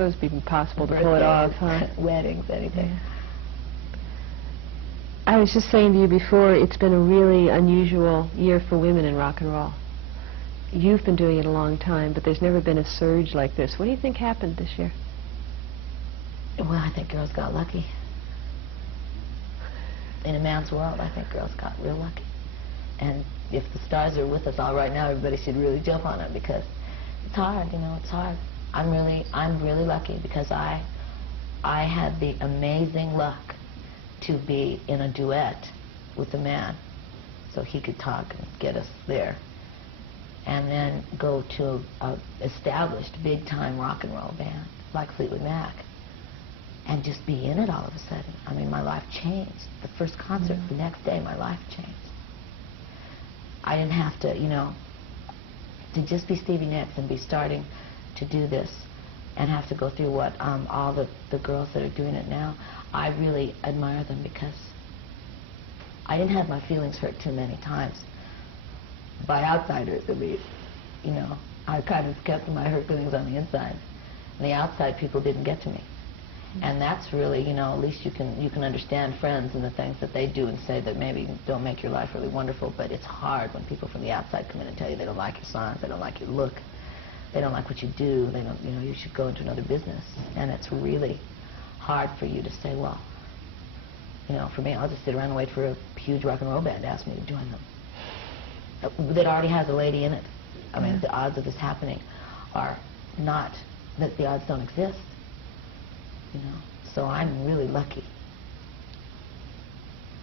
suppose it'd be possible to pull it off, huh? Weddings, anything. Yeah. I was just saying to you before, it's been a really unusual year for women in rock and roll. You've been doing it a long time, but there's never been a surge like this. What do you think happened this year? Well, I think girls got lucky. In a man's world, I think girls got real lucky. And if the stars are with us all right now, everybody should really jump on it, because it's hard, you know, it's hard. I'm really lucky, because I had the amazing luck to be in a duet with a man, so he could talk and get us there, and then go to an established big-time rock and roll band like Fleetwood Mac, and just be in it all of a sudden. I mean, my life changed. The first concert, the next day, my life changed. I didn't have to, you know, to just be Stevie Nicks and be starting to do this and have to go through what all the girls that are doing it now. I really admire them, because I didn't have my feelings hurt too many times by outsiders. I mean, you know, I kind of kept my hurt feelings on the inside, and the outside people didn't get to me. And that's really, you know, at least you can understand friends and the things that they do and say that maybe don't make your life really wonderful, but it's hard when people from the outside come in and tell you they don't like your songs, they don't like your look, they don't like what you do, they don't, you know, you should go into another business. And it's really hard for you to say, well, you know, for me, I'll just sit around and wait for a huge rock and roll band to ask me to join them. That already has a lady in it. I mean, the odds of this happening are not that the odds don't exist. You know, so I'm really lucky.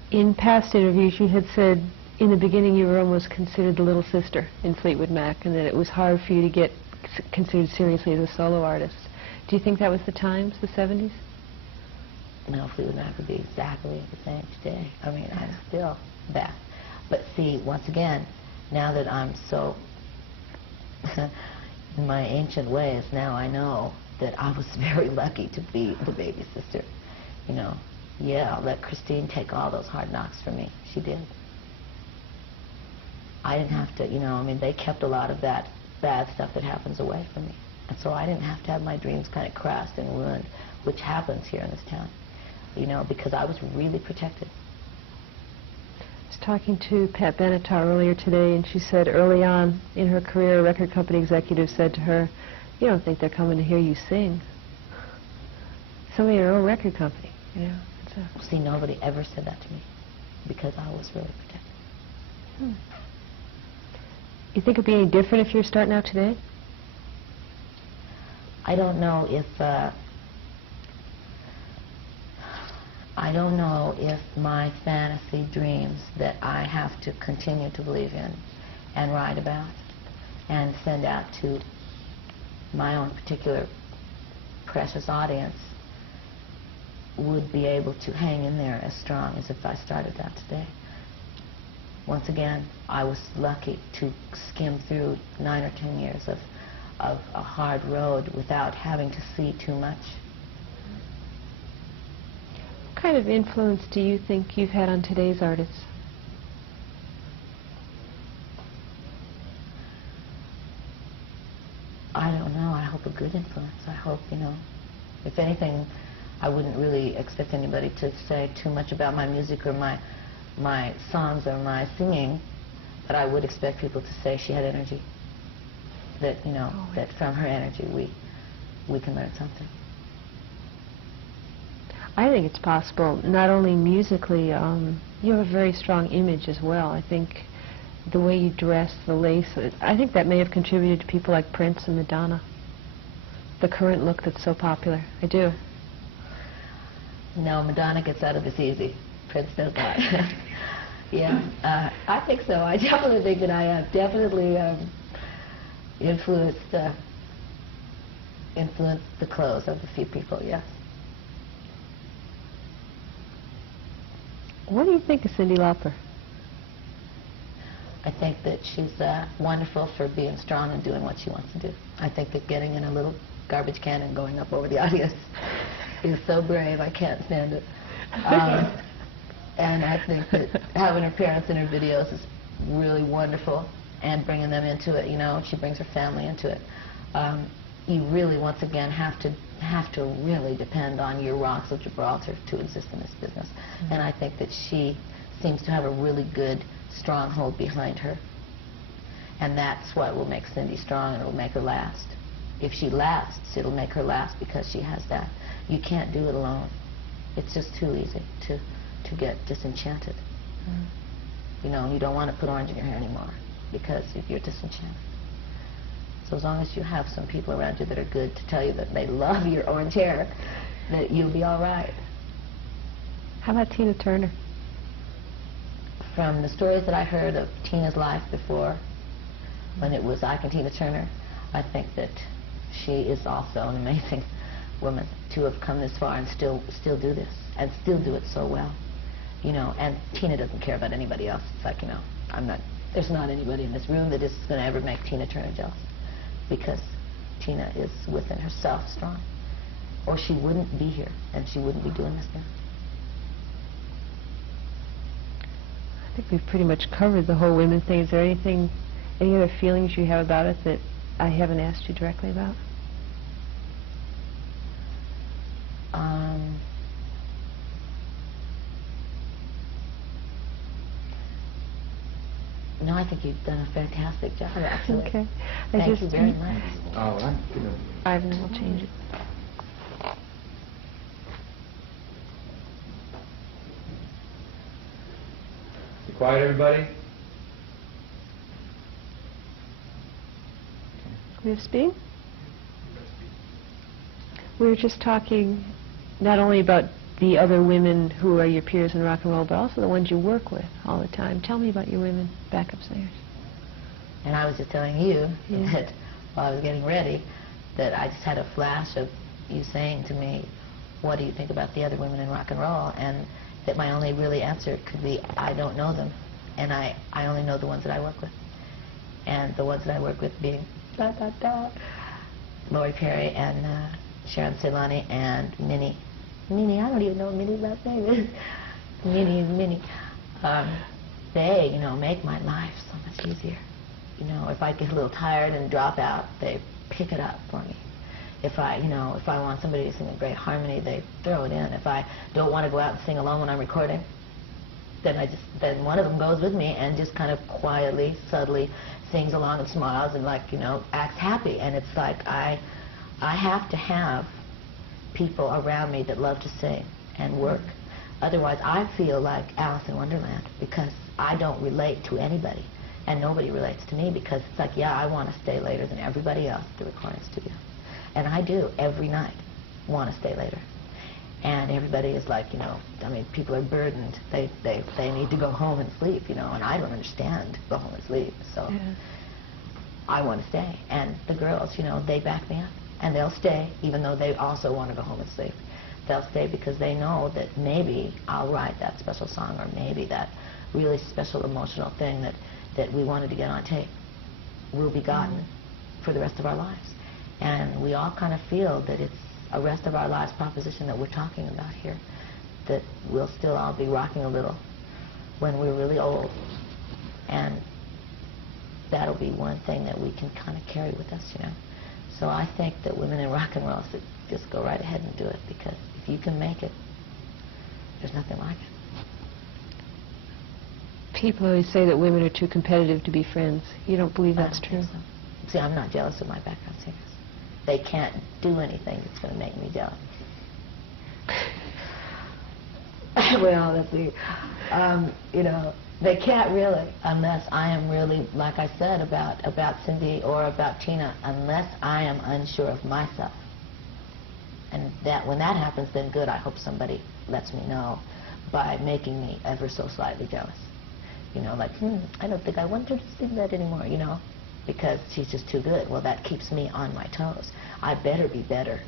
In past interviews, you had said in the beginning you were almost considered the little sister in Fleetwood Mac, and that it was hard for you to get considered seriously as a solo artist. Do you think that was the times, the 70s? No, Fleetwood Mac would be exactly the same today. I mean, I'm still that. But see, once again, now that I'm so in my ancient ways, now I know that I was very lucky to be the baby sister. You know, yeah, I'll let Christine take all those hard knocks from me. She did. I didn't have to, you know, I mean, they kept a lot of that bad stuff that happens away from me. And so I didn't have to have my dreams kind of crushed and ruined, which happens here in this town, you know, because I was really protected. I was talking to Pat Benatar earlier today, and she said early on in her career, a record company executive said to her, "You don't think they're coming to hear you sing?" Somebody at her own record company, you know. See, nobody ever said that to me, because I was really protected. You think it'd be any different if you're starting out today? I don't know if my fantasy dreams that I have to continue to believe in and write about and send out to my own particular precious audience would be able to hang in there as strong as if I started out today. Once again, I was lucky to skim through 9 or 10 years of a hard road without having to see too much. What kind of influence do you think you've had on today's artists? I don't know. I hope a good influence. I hope, you know, if anything, I wouldn't really expect anybody to say too much about my music or my songs or my singing, but I would expect people to say she had energy. That, you know, that from her energy we can learn something. I think it's possible, not only musically, you have a very strong image as well. I think the way you dress, the lace, I think that may have contributed to people like Prince and Madonna. The current look that's so popular. I do. No, Madonna gets out of this easy. Prince does not. Yeah, I think so. I definitely think that I have definitely influenced the clothes of a few people, yes. What do you think of Cyndi Lauper? I think that she's wonderful for being strong and doing what she wants to do. I think that getting in a little garbage can and going up over the audience is so brave, I can't stand it. And I think that having her parents in her videos is really wonderful, and bringing them into it, you know, she brings her family into it. you really, once again, have to really depend on your rocks of Gibraltar to exist in this business. Mm-hmm. And I think that she seems to have a really good stronghold behind her. And that's what will make Cindy strong, and it will make her last. If she lasts, it'll make her last because she has that. You can't do it alone. It's just too easy to get disenchanted. Mm. You know, you don't want to put orange in your hair anymore because if you're disenchanted. So as long as you have some people around you that are good to tell you that they love your orange hair, that you'll be all right. How about Tina Turner? From the stories that I heard of Tina's life before, when it was Ike and Tina Turner, I think that she is also an amazing woman to have come this far and still do this, and still do it so well. You know, and Tina doesn't care about anybody else. It's like, you know, there's not anybody in this room that is going to ever make Tina Turner jealous, because Tina is within herself strong, or she wouldn't be here and she wouldn't be doing this now. I think we've pretty much covered the whole women thing. Is there any other feelings you have about it that I haven't asked you directly about? No, I think you've done a fantastic job, actually. Okay. Thank you very much. Oh, I'm gonna... 5 and then we'll change it. Be quiet, everybody. We have speed? We were just talking not only about the other women who are your peers in rock and roll, but also the ones you work with all the time. Tell me about your women backup singers. And I was just telling you that while I was getting ready, that I just had a flash of you saying to me, what do you think about the other women in rock and roll? And that my only really answer could be, I don't know them. And I only know the ones that I work with. And the ones that I work with being Lori Perry and Sharon Ceylani and Minnie. Minnie, I don't even know what Minnie's last name is. Minnie and Minnie. They, you know, make my life so much easier. You know, if I get a little tired and drop out, they pick it up for me. If I want somebody to sing a great harmony, they throw it in. If I don't want to go out and sing alone when I'm recording, then one of them goes with me and just kind of quietly, subtly sings along and smiles and, like, you know, acts happy. And it's like I have to have people around me that love to sing and work. Otherwise, I feel like Alice in Wonderland, because I don't relate to anybody, and nobody relates to me, because it's like, yeah, I want to stay later than everybody else at the recording studio. And I do, every night, want to stay later. And everybody is like, you know, I mean, people are burdened. They need to go home and sleep, you know, and I don't understand go home and sleep. So I want to stay. And the girls, you know, they back me up. And they'll stay, even though they also want to go home and sleep. They'll stay because they know that maybe I'll write that special song, or maybe that really special emotional thing that we wanted to get on tape will be gotten for the rest of our lives. And we all kind of feel that it's a rest of our lives proposition that we're talking about here, that we'll still all be rocking a little when we're really old. And that'll be one thing that we can kind of carry with us, you know. So I think that women in rock and roll should just go right ahead and do it, because if you can make it, there's nothing like it. People always say that women are too competitive to be friends. You don't believe that's true? So. See, I'm not jealous of my background singers. They can't do anything that's going to make me jealous. Well, let's see. You know, they can't really, unless I am really, like I said about Cindy or about Tina, unless I am unsure of myself. And that when that happens, then good. I hope somebody lets me know by making me ever so slightly jealous. You know, like, I don't think I want her to sing that anymore, you know, because she's just too good. Well, that keeps me on my toes. I better be better,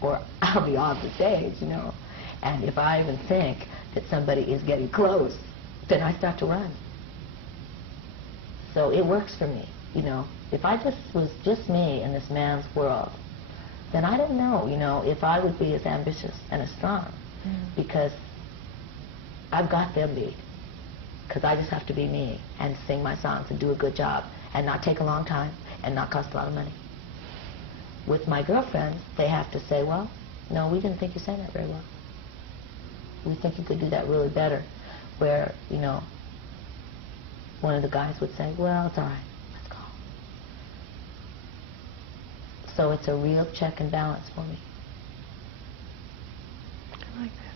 or I'll be off the stage, you know. And if I even think that somebody is getting close, then I start to run. So it works for me, you know. If I was just me in this man's world, then I don't know, you know, if I would be as ambitious and as strong, because I've got them beat. Because I just have to be me and sing my songs and do a good job and not take a long time and not cost a lot of money. With my girlfriends, they have to say, well, no, we didn't think you sang that very well. We think you could do that really better. Where, you know, one of the guys would say, well, it's all right, let's go. So it's a real check and balance for me. I like that.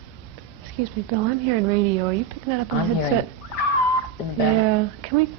Excuse me, Bill, I'm hearing radio. Are you picking that up on I'm the headset? hearing in the back. Yeah. Can we